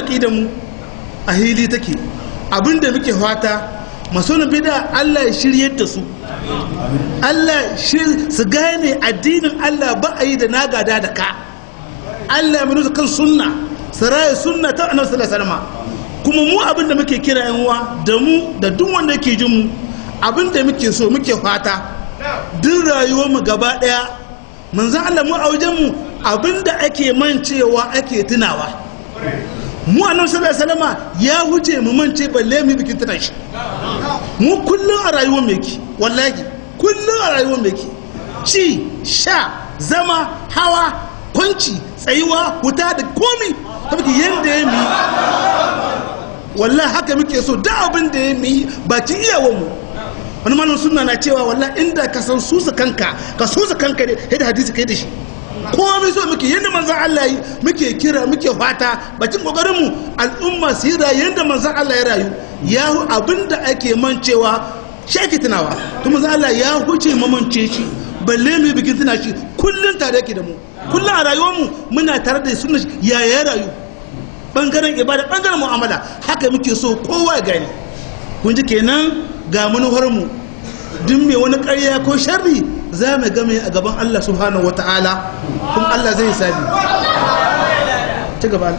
aqidar mu a hili take abinda muke fata masu bid'a Allah ya shiryar da su Allah su gane addinin Allah ba a yi da nagada da ka Allah ya manu kan sunna saraya sunna ta annabi sallallahu alaihi wasallam kuma mu abinda muke kira yan uwa da mu da duk wanda yake jin mu abinda muke so muke fata duk rayuwar mu gaba daya manzon Allah mu a wajen mu abinda ake mancewa ake tunawa mu annabi sallallahu alaihi wasallam ya huce mu mance balle mu bikin tuna shi mu kullum a rayuwar mu yake wallahi kullum a rayuwar mu yake ci sha zama hawa kwanci tsayuwa huta da komi saboda yanda ya mi wallahi haka muke so da abin da ya mi ba ci iyawan mu wani malamin sunna na cewa wallahi inda ka san susa kanka ka susa kanka ne yadda hadisi kai da shi komai so muke yadda manzan Allah yi muke kira muke fata bakin kokarin mu al'umma su yi rayu yadda manzan Allah ya rayu ya abinda ake mancewa shi ake tunawa to manzan Allah ya huce mamance shi balle mu bikin tuna shi kullun tare yake da mu kullun a rayuwar mu muna tare da sunna ya rayu bangaren ibada bangaren mu'amala haka muke so kowa ya gani kun ji kenan ga manufar mu duk mai wani ƙarya ko sharri za mu game a gaban Allah subhanahu wa ta'ala kuma Allah zai sabi ci gaba